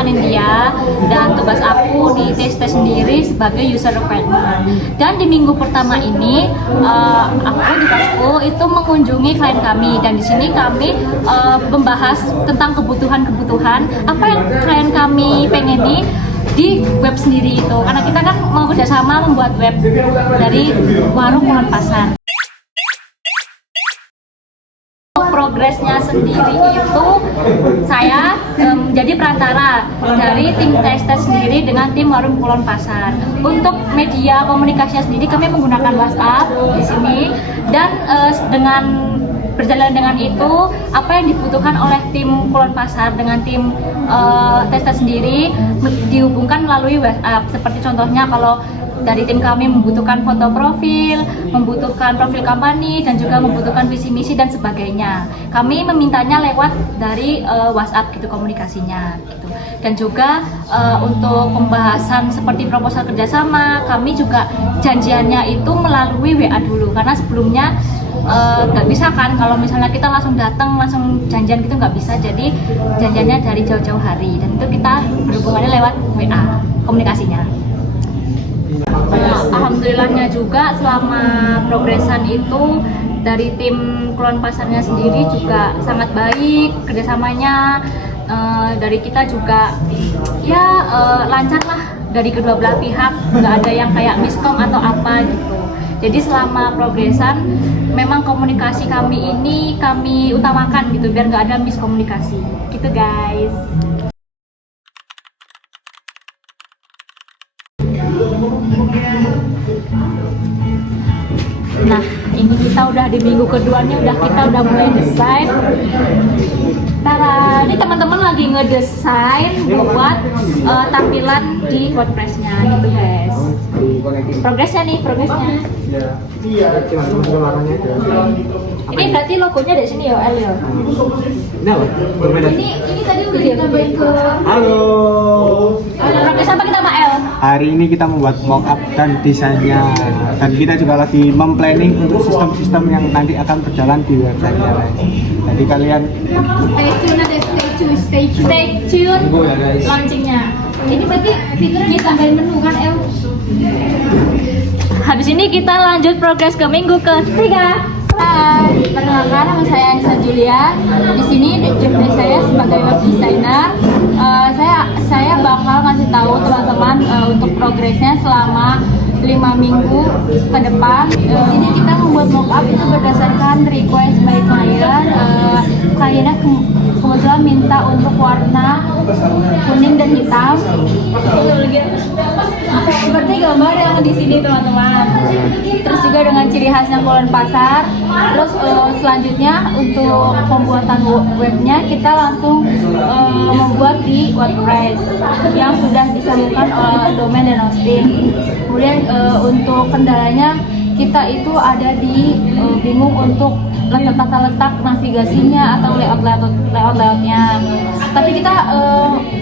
Anindya dan tugas aku di tes sendiri sebagai user requirement. Dan di minggu pertama ini aku di Kasku itu mengunjungi klien kami dan di sini kami membahas tentang kebutuhan apa yang klien kami pengeni di web sendiri itu, karena kita kan mau kerjasama membuat web dari warung Kulon Pasar. Progresnya sendiri itu saya menjadi perantara dari tim tes sendiri dengan tim warung Kulon Pasar. Untuk media komunikasinya sendiri kami menggunakan WhatsApp di sini dan dengan berjalan dengan itu apa yang dibutuhkan oleh tim Kulon Pasar dengan tim tes sendiri dihubungkan melalui WhatsApp. Seperti contohnya kalau dari tim kami membutuhkan foto profil, membutuhkan profil company, dan juga membutuhkan visi misi dan sebagainya. Kami memintanya lewat dari WhatsApp gitu komunikasinya gitu. Dan juga untuk pembahasan seperti proposal kerjasama, kami juga janjiannya itu melalui WA dulu karena sebelumnya nggak bisa kan kalau misalnya kita langsung datang langsung janjian gitu nggak bisa, jadi janjiannya dari jauh-jauh hari dan itu kita berhubungannya lewat WA komunikasinya. Alhamdulillahnya juga selama progresan itu dari tim Kulon Pasarnya sendiri juga sangat baik kerjasamanya, dari kita juga ya lancar lah dari kedua belah pihak, nggak ada yang kayak miskom atau apa gitu. Jadi selama progresan memang komunikasi kami ini kami utamakan gitu biar nggak ada miskomunikasi gitu guys. Nah, ini kita udah di minggu kedua nih, kita udah mulai desain. Tara, ini teman-teman lagi ngedesain buat tampilan di WordPress-nya gitu guys. Progresnya. Ini berarti logonya dari sini ya, El ya. Ini tadi udah ditambahin ke. Halo. Progres apa kita Pak El? Hari ini kita membuat mockup dan desainnya, dan kita juga lagi memplanning untuk sistem-sistem yang nanti akan berjalan di website-nya guys. Jadi kalian stay tune launchingnya. Ini berarti fiturnya ditambahin menu kan El? Habis ini kita lanjut progres ke minggu ketiga. Hai, perkenalkan nama saya Anissa Julia. Di sini job desk saya sebagai web designer. Saya bakal ngasih tahu teman-teman untuk progresnya selama 5 minggu ke depan. Ini kita membuat mockup itu berdasarkan request by klien. Kliennya kebetulan minta untuk warna kuning dan hitam. Seperti gambar yang di sini teman-teman. Terus juga dengan ciri khasnya Kulon Pasar. Terus selanjutnya untuk pembuatan webnya kita langsung membuat di WordPress yang sudah disambungkan oleh domain dan hosting. Kemudian untuk kendalanya kita itu ada di bingung untuk tata letak navigasinya atau layoutnya. Tapi kita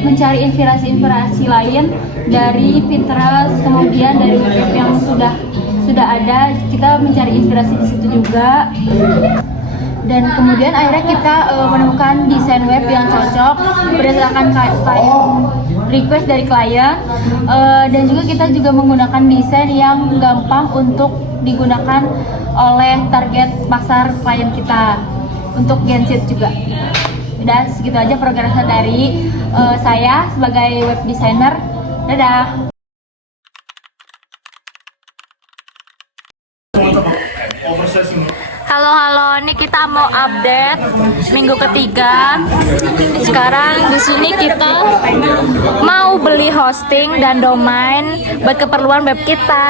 mencari inspirasi lain dari Pinterest, kemudian dari web yang sudah ada, kita mencari inspirasi di situ juga. Dan kemudian akhirnya kita menemukan desain web yang cocok berdasarkan request dari klien, dan juga kita juga menggunakan desain yang gampang untuk digunakan oleh target pasar klien kita untuk Gensit juga. Udah segitu aja progresnya dari saya sebagai web designer. Dadah. Halo, ini kita mau update minggu ketiga. Sekarang di sini kita mau beli hosting dan domain buat keperluan web kita.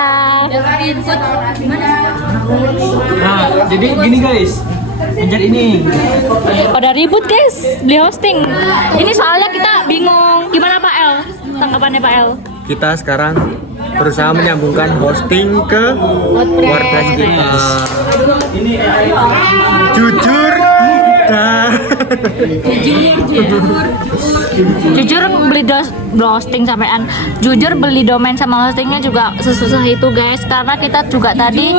Nah, jadi gini guys, pencet ini. Pada ribut guys, beli hosting. Ini soalnya kita bingung. Gimana Pak El? Tanggapannya Pak El? kita sekarang berusaha menyambungkan hosting ke WordPress kita. Jujur mudah. Jujur beli hosting sampean. Jujur beli domain sama hostingnya juga sesusah itu guys, karena kita juga tadi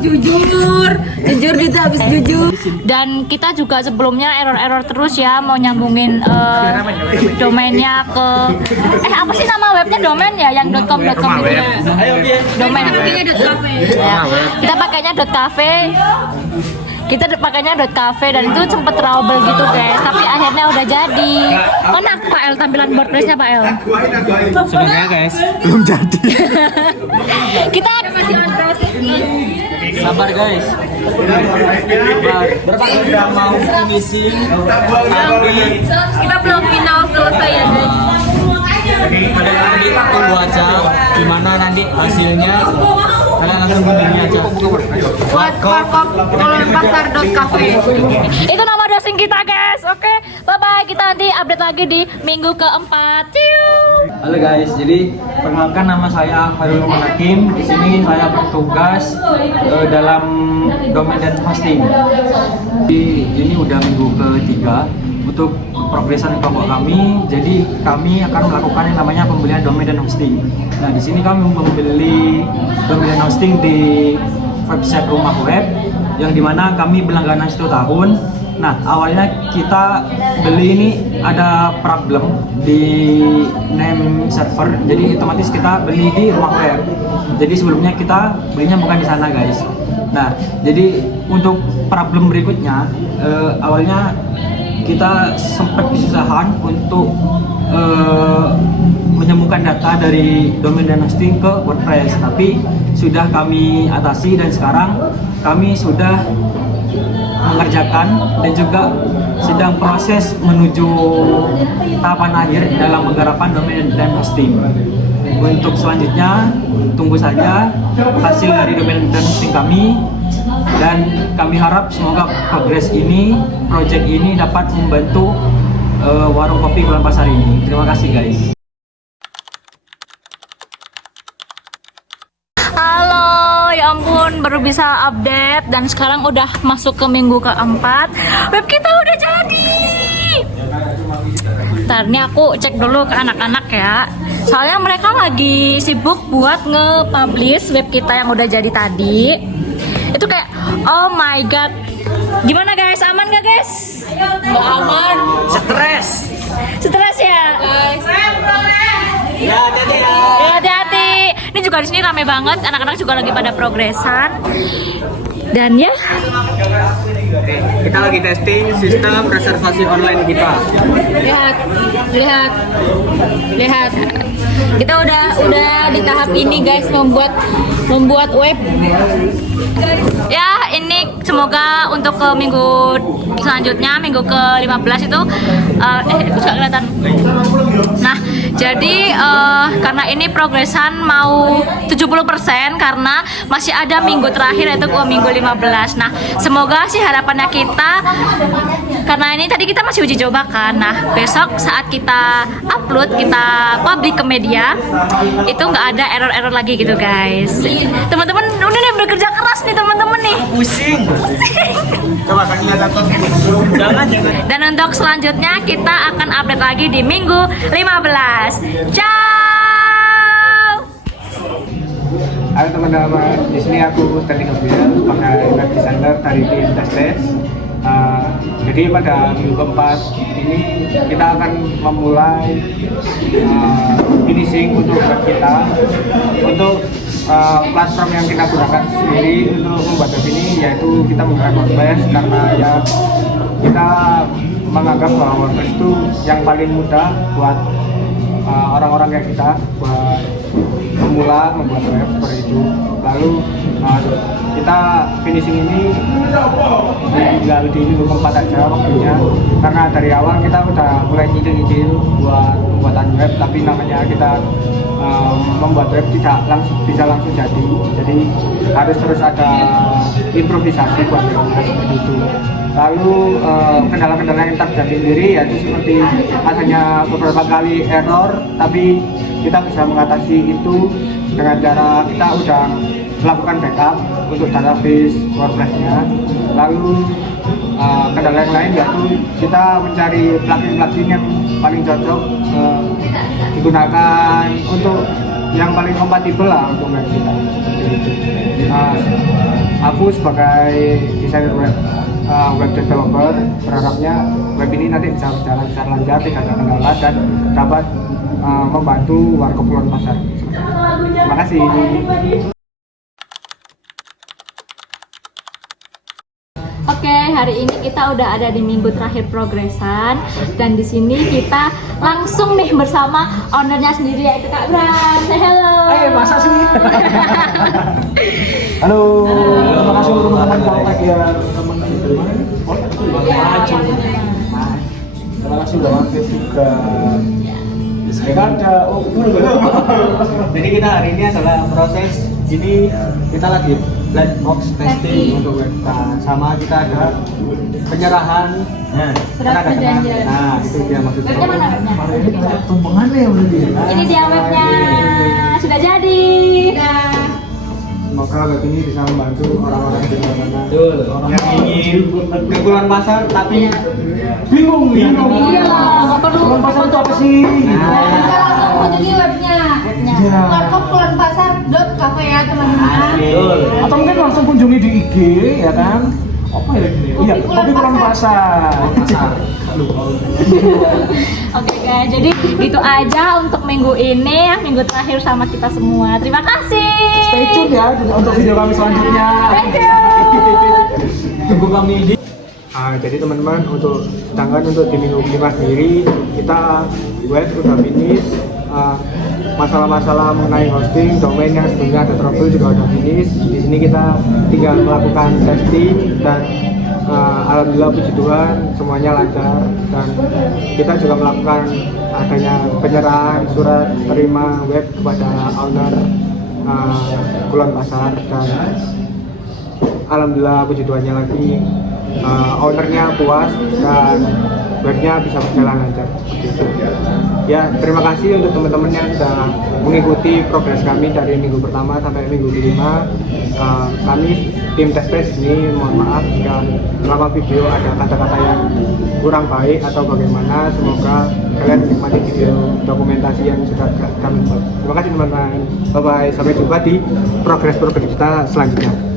Jujur itu habis jujur. dan kita juga sebelumnya error terus ya mau nyambungin domainnya ke apa sih nama webnya domain ya yang .com itu ya. Domain ya. Kita pakainya .cafe. Kita pakainya .cafe dan itu sempet trouble gitu guys, tapi akhirnya udah jadi. Enak Pak El tampilan WordPress-nya Pak El. Sebenarnya guys belum jadi. Kita Masih on proses nih. Sabar guys. Sabar. Udah mau finishing tapi Kita belum final selesai ya guys. nanti tunggu aja gimana nanti hasilnya. Kalian langsung hubungi aja. Buat kolonpasar.cafe. itu nama dosing kita guys. Oke, bye bye. Kita nanti update lagi di minggu keempat. Cium. Halo guys, jadi perkenalkan nama saya Farul Hakim. Di sini saya bertugas dalam domain dan hosting. Ini udah minggu ketiga untuk progresan kelompok kami. Jadi kami akan melakukan yang namanya pembelian domain dan hosting. Nah, di sini kami membeli domain dan hosting di website rumah web yang dimana kami berlangganan 1 tahun. Nah, awalnya kita beli ini ada problem di name server, jadi otomatis kita beli di rumah web. Jadi sebelumnya kita belinya bukan di sana guys. Nah, jadi untuk problem berikutnya, awalnya kita sempat kesusahan untuk menyambungkan data dari domain dan hosting ke WordPress, tapi sudah kami atasi dan sekarang kami sudah mengerjakan dan juga sedang proses menuju tahapan akhir dalam penggarapan domain dan hosting. Untuk selanjutnya tunggu saja hasil dari domain dan hosting kami, dan kami harap semoga progres ini, project ini dapat membantu warung kopi Kulon Pasar ini. Terima kasih guys. Halo, ya ampun baru bisa update dan sekarang udah masuk ke minggu keempat. Web kita udah jadi. Ntar ini aku cek dulu ke anak-anak ya. Soalnya mereka lagi sibuk buat nge-publish web kita yang udah jadi tadi. Itu kayak oh my god. Gimana guys? Aman gak guys? Aman. Stres. Stres ya? Ya, hati-hati ya. Hati-hati. Ini juga di sini rame banget, anak-anak juga lagi pada progresan. Dan ya, Kita lagi testing sistem reservasi online kita. Lihat. Kita udah di tahap ini guys, membuat web. ya ini semoga untuk ke minggu selanjutnya, minggu ke-15 itu bisa kelihatan. Nah, jadi karena ini progresan mau 70% karena masih ada minggu terakhir yaitu ke minggu 15. Nah, semoga sih harapannya kita, karena ini tadi kita masih uji coba kan. Nah, besok saat kita upload, kita publik ke media, itu nggak ada error-error lagi gitu guys. Teman-teman udah nih bekerja keras nih teman-teman nih. Pusing. Coba kasih lihat laptop. Jangan. Dan untuk selanjutnya kita akan update lagi di minggu 15. Ciao. Halo teman-teman, di sini aku Stanley Gabriel, sebagai web designer dari tim Testes. Jadi pada minggu keempat ini kita akan memulai finishing untuk web kita. Untuk platform yang kita gunakan sendiri untuk membuat web ini yaitu kita menggunakan WordPress, karena ya kita menganggap bahwa WordPress itu yang paling mudah buat orang-orang kayak kita buat memula membuat web seperti itu. Lalu kita finishing ini tinggal di minggu keempat aja waktunya, karena dari awal kita udah mulai nyicil-nyicil buat pembuatan web, tapi namanya kita membuat web tidak bisa langsung jadi harus terus ada improvisasi buat webnya seperti itu. Lalu kendala-kendala yang terjadi sendiri yaitu seperti adanya beberapa kali error, tapi kita bisa mengatasi itu dengan cara kita udah melakukan backup untuk database WordPress-nya. Lalu kendala yang lain yaitu kita mencari plugin yang paling cocok digunakan untuk yang paling kompatibel lah untuk web kita. Seperti itu. Aku sebagai desainer web developer berharapnya web ini nanti bisa berjalan secara lancar, tidak ada kendala dan dapat membantu warga Kulon Pasar. Terima kasih. Oke, hari ini kita udah ada di minggu terakhir progresan dan di sini kita langsung nih bersama ownernya sendiri yaitu Kak Bran. Say hello. Masa sih? Halo. Terima kasih untuk teman-teman kontak ya. Teman dari mana? Terima kasih udah mampir juga. Ada. Jadi kita hari ini adalah proses ini kita lagi black box testing untuk web kita. Sama kita ada penyerahan Surat perjanjian. Nah, itu dia maksudnya. Webnya mana webnya? Tumpengannya ya udah dia. Ini dia webnya. Sudah jadi. Semoga web ini bisa membantu orang-orang di luar sana Orang yang ingin ke Kulon Pasar tapi bingung. Iya, nggak perlu. Kulon Pasar itu apa sih? Bisa langsung kunjungi webnya. Iya. Kulonpasar.cafe ya teman-teman. Atau mungkin langsung kunjungi di IG ya kan? Apa ya ini? Iya, Kopi Kulon Pasar. Oke guys, jadi itu aja untuk minggu ini, minggu terakhir sama kita semua. Terima kasih. Stay tune ya untuk video kami selanjutnya. Thank you. Tunggu kami di jadi teman-teman sedangkan untuk di minggu kelima sendiri kita web sudah finish. Masalah-masalah mengenai hosting, domain yang sebelumnya ada trouble juga udah finish. Di sini kita tinggal melakukan testing dan alhamdulillah puji Tuhan semuanya lancar dan kita juga melakukan adanya penyerahan surat terima web kepada owner Kulon Pasar dan alhamdulillah puji Tuhannya lagi ownernya puas dan webnya bisa berjalan lancar. Ya, terima kasih untuk teman-teman yang sudah mengikuti progres kami dari minggu pertama sampai minggu kelima. Kami tim Testes ini mohon maaf jika selama video ada kata-kata yang kurang baik atau bagaimana. Semoga kalian menikmati video dokumentasi yang sudah kami buat. Terima kasih teman-teman. Bye bye. Sampai jumpa di progres kita selanjutnya.